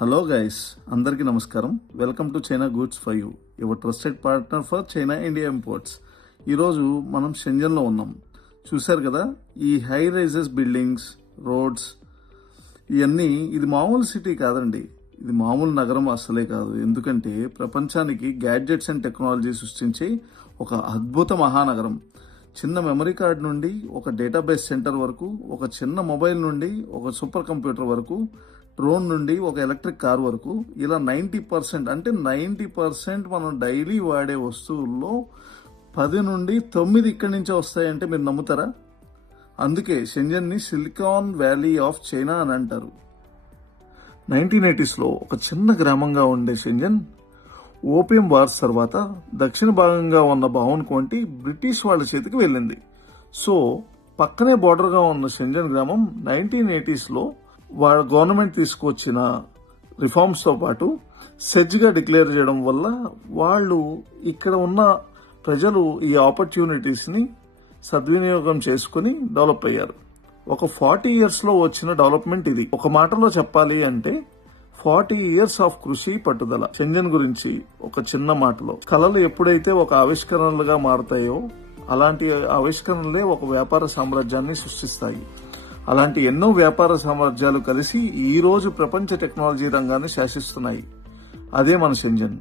Hello guys, అందరికీ నమస్కారం. Welcome to China goods for you, your trusted partner for China India imports. ఈరోజు మనం షెంజన్లో ఉన్నాం. చూశారు కదా, ఈ హై రైజెస్ బిల్డింగ్స్, రోడ్స్ ఇవన్నీ ఇది మామూలు సిటీ కాదండి. ఇది మామూలు నగరం అస్సలే కాదు. ఎందుకంటే ప్రపంచానికి గ్యాడ్జెట్స్ అండ్ టెక్నాలజీ సృష్టించే ఒక అద్భుత మహానగరం. చిన్న మెమరీ కార్డ్ నుండి ఒక డేటాబేస్ సెంటర్ వరకు, ఒక చిన్న మొబైల్ నుండి ఒక సూపర్ కంప్యూటర్ వరకు, డ్రోన్ నుండి ఒక ఎలక్ట్రిక్ కార్ వరకు, ఇలా 90% అంటే 90% మనం డైలీ వాడే వస్తువుల్లో 10 నుండి 9 ఇక్కడి నుంచే వస్తాయంటే మీరు నమ్ముతారా? అందుకే షెంజన్ని సిలికాన్ వ్యాలీ ఆఫ్ చైనా అని అంటారు. 1980sలో ఒక చిన్న గ్రామంగా ఉండే షెంజన్ ఓపియం వార్స్ తర్వాత దక్షిణ భాగంగా ఉన్న బావున్ కోంటి బ్రిటిష్ వాళ్ళ చేతికి వెళ్ళింది. సో పక్కనే బోర్డర్గా ఉన్న షెంజన్ గ్రామం 1980sలో వాళ్ళ గవర్నమెంట్ తీసుకొచ్చిన రిఫార్మ్స్తో పాటు సెజ్గా డిక్లేర్ చేయడం వల్ల వాళ్ళు ఇక్కడ ఉన్న ప్రజలు ఈ ఆపర్చునిటీస్ని సద్వినియోగం చేసుకుని డెవలప్ అయ్యారు. ఒక 40 yearsలో వచ్చిన డెవలప్మెంట్ ఇది. ఒక మాటలో చెప్పాలి అంటే 40 years ఆఫ్ కృషి, పట్టుదల. షెంజన్ గురించి ఒక చిన్న మాటలో, కళలు ఎప్పుడైతే ఒక ఆవిష్కరణలుగా మారతాయో అలాంటి ఆవిష్కరణలే ఒక వ్యాపార సామ్రాజ్యాన్ని సృష్టిస్తాయి. అలాంటి ఎన్నో వ్యాపార సామ్రాజ్యాలు కలిసి ఈ రోజు ప్రపంచ టెక్నాలజీ రంగాన్ని శాసిస్తున్నాయి. అదే మన షెంజన్.